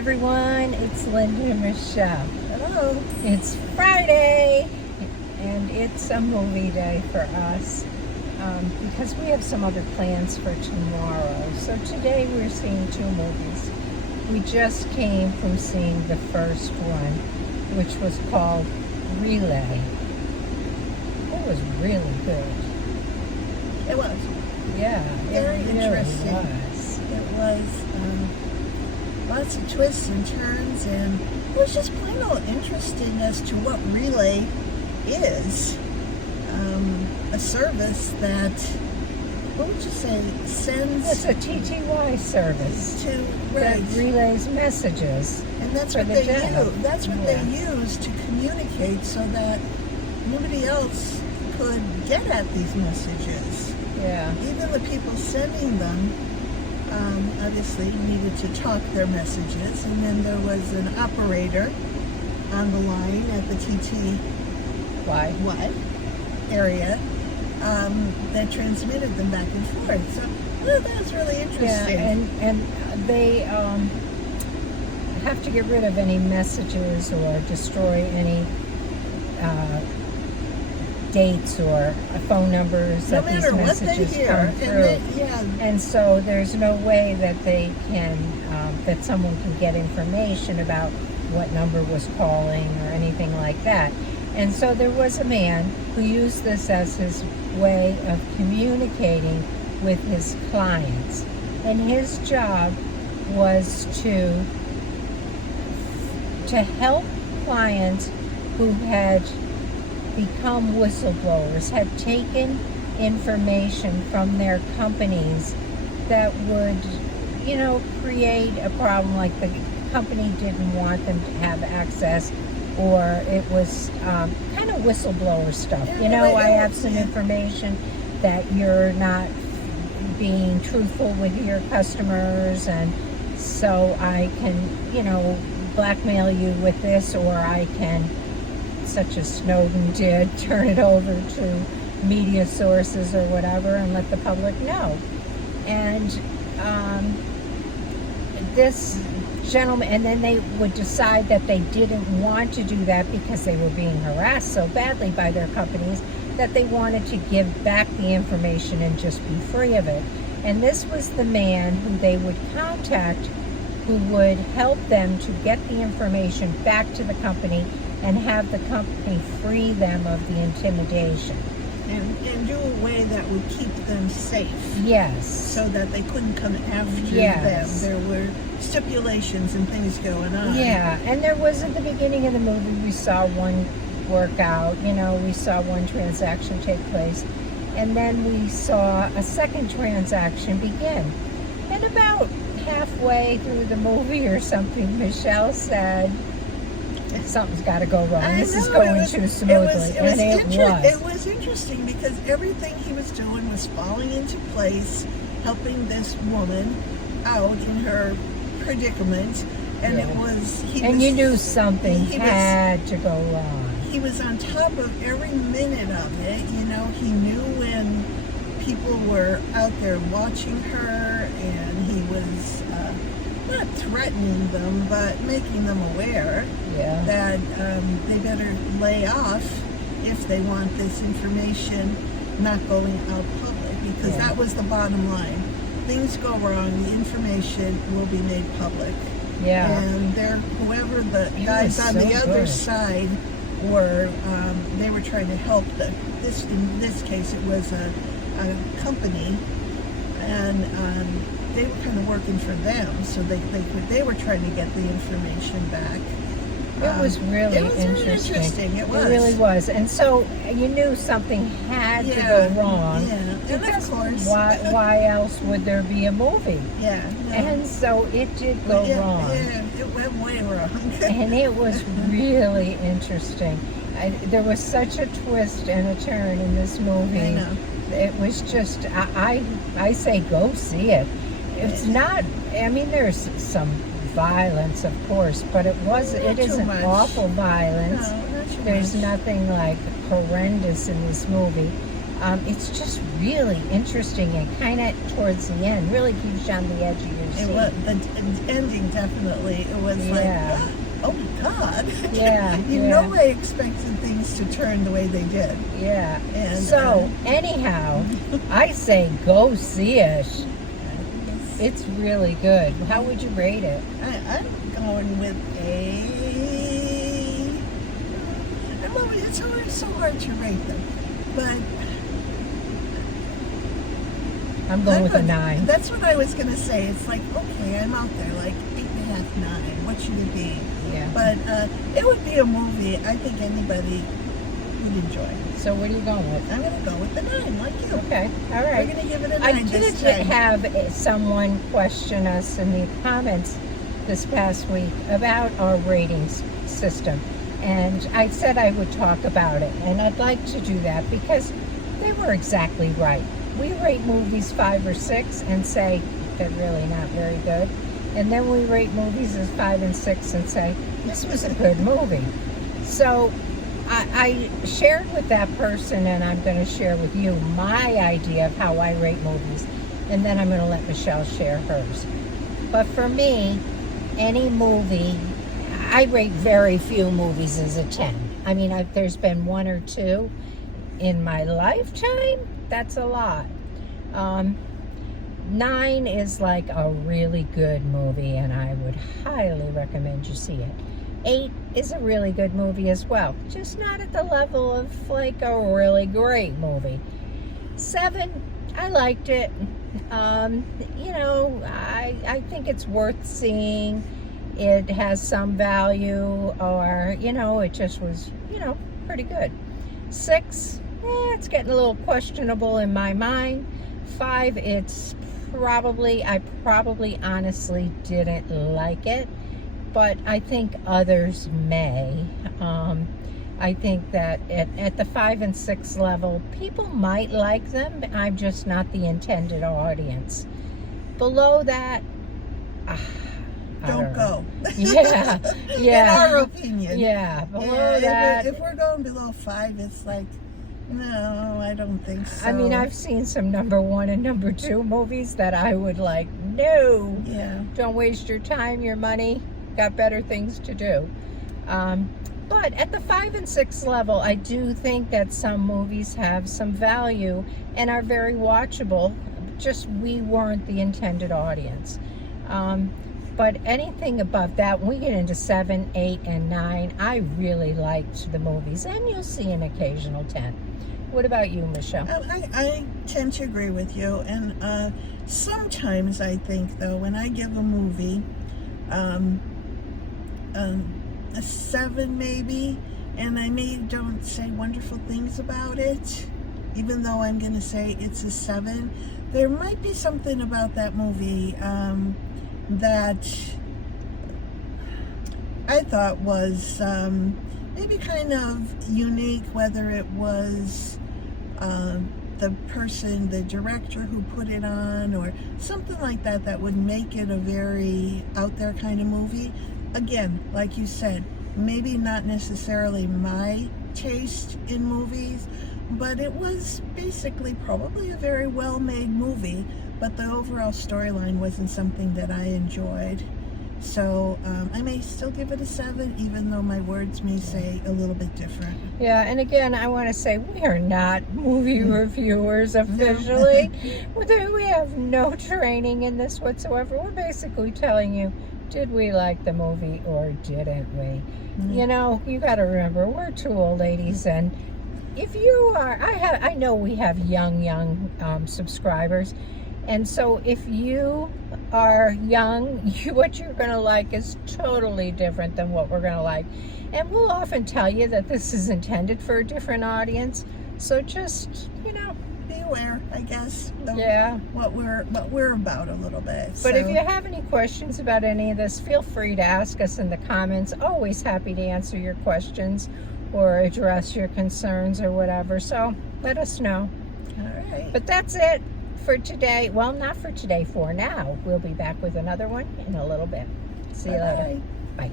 everyone, it's Linda and Michelle. Hello. It's Friday, and it's a movie day for us because we have some other plans for tomorrow. So today we're seeing two movies. We just came from seeing the first one, which was called Relay. It was really good. It was. Yeah, Very it really interesting. was. It was lots of twists and turns, and it was just plain old interesting as to what Relay is. A service that, what would you say, sends It's a TTY service to that right. relays messages. And that's for what the they deaf. use. That's what Yeah. they use to communicate, so that nobody else could get at these messages. Yeah. Even the people sending them obviously needed to talk their messages, and then there was an operator on the line at the Why? TTY area that transmitted them back and forth. So well, that was really interesting. Yeah, and they have to get rid of any messages or destroy any dates or phone numbers no that these matter what they messages hear, come and through. yeah, And so there's no way that they can, that someone can get information about what number was calling or anything like that. And so there was a man who used this as his way of communicating with his clients. And his job was to help clients who had become whistleblowers, had taken information from their companies that would, create a problem, like the company didn't want them to have access, or it was kind of whistleblower stuff. I have some information that you're not being truthful with your customers, and so I can, blackmail you with this, or I can, such as Snowden did, turn it over to media sources or whatever and let the public know. And this gentleman, and then they would decide that they didn't want to do that because they were being harassed so badly by their companies that they wanted to give back the information and just be free of it. And this was the man who they would contact, who would help them to get the information back to the company and have the company free them of the intimidation. and do a way that would keep them safe. Yes. So that they couldn't come after Yes. them. There were stipulations and things going on. Yeah, and there was, at the beginning of the movie, we saw one work out, we saw one transaction take place, and then we saw a second transaction begin. And about halfway through the movie or something, Michelle said, something's got to go wrong. This is going too smoothly. It was interesting because everything he was doing was falling into place, helping this woman out in her predicament, and you knew something had to go wrong. He was on top of every minute of it. He knew when people were out there watching her, and he was not threatening them, but making them aware that they better lay off if they want this information not going out public, because that was the bottom line. Things go wrong, the information will be made public. Yeah. And whoever the guys on the other side were, they were trying to help in this case it was a company, and they were kind of working for them, so they were trying to get the information back. It was really interesting. It was. It really was. And so you knew something had to go wrong. Yeah. And of course, why else would there be a movie? Yeah. No. And so it did go wrong. Yeah, it went way wrong. And it was really interesting. There was such a twist and a turn in this movie. I know. It was just, I say go see it. It's not, there's some violence, of course, but it isn't much. Awful violence. No, not too There's much. nothing like horrendous in this movie. It's just really interesting, and kind of towards the end really keeps you on the edge of your It was the ending definitely. It was Yeah. like, oh my God. Yeah, You yeah. know, I expected things to turn the way they did. Yeah. And So, anyhow, I say go see it. It's really good. How would you rate it? I'm going with it's always so hard to rate them, but I'm going with a 9. That's what I was gonna say. It's like, okay, I'm out there, like 8.5, 9. What should it be? Yeah. But it would be a movie I think anybody would enjoy. So what are you going with? I'm gonna go with the 9, like you. Okay. All right. We're gonna give it a 9 I did this time. have someone question us in the comments this past week about our ratings system. And I said I would talk about it. And I'd like to do that because they were exactly right. We rate movies 5 or 6 and say they're really not very good. And then we rate movies as 5 and 6 and say this was a good movie. So I shared with that person, and I'm going to share with you my idea of how I rate movies. And then I'm going to let Michelle share hers. But for me, any movie, I rate very few movies as a 10. I mean, there's been 1 or 2 in my lifetime. That's a lot. 9 is like a really good movie, and I would highly recommend you see it. 8 is a really good movie as well, just not at the level of like a really great movie. 7, I liked it. You know, I think it's worth seeing. It has some value, or, you know, it just was, you know, pretty good. 6, it's getting a little questionable in my mind. 5, I probably honestly didn't like it, but I think others may. I think that at the 5 and 6 level, people might like them. I'm just not the intended audience. Below that, Don't go. Yeah, yeah. In our opinion. Yeah, below that. If we're going below 5, it's like, no, I don't think so. I mean, I've seen some number 1 and number 2 movies that I would like, no. Yeah. Don't waste your time, your money. Got better things to do. But at the 5 and 6 level, I do think that some movies have some value and are very watchable. Just we weren't the intended audience. But anything above that, when we get into 7, 8, and 9, I really liked the movies. And you'll see an occasional 10. What about you, Michelle? I tend to agree with you. And sometimes I think, though, when I give a movie a 7 maybe, and I don't say wonderful things about it, even though I'm going to say it's a 7, there might be something about that movie that I thought was maybe kind of unique, whether it was the person, the director who put it on, or something like that, that would make it a very out there kind of movie. Again, like you said, maybe not necessarily my taste in movies, but it was basically probably a very well-made movie, but the overall storyline wasn't something that I enjoyed. So I may still give it a 7, even though my words may say a little bit different. Yeah, and again, I want to say we are not movie reviewers officially. We have no training in this whatsoever. We're basically telling you, did we like the movie or didn't we? You know, you got to remember, we're 2 old ladies, and if you are, I know we have young subscribers, and so if you are young, what you're going to like is totally different than what we're going to like. And we'll often tell you that this is intended for a different audience. So just, you know, be aware, I guess. Yeah. What we're about a little bit. But if you have any questions about any of this, feel free to ask us in the comments. Always happy to answer your questions or address your concerns or whatever. So let us know. All right. But that's it for today. Well, not for today, for now. We'll be back with another one in a little bit. See you later. Bye. Bye.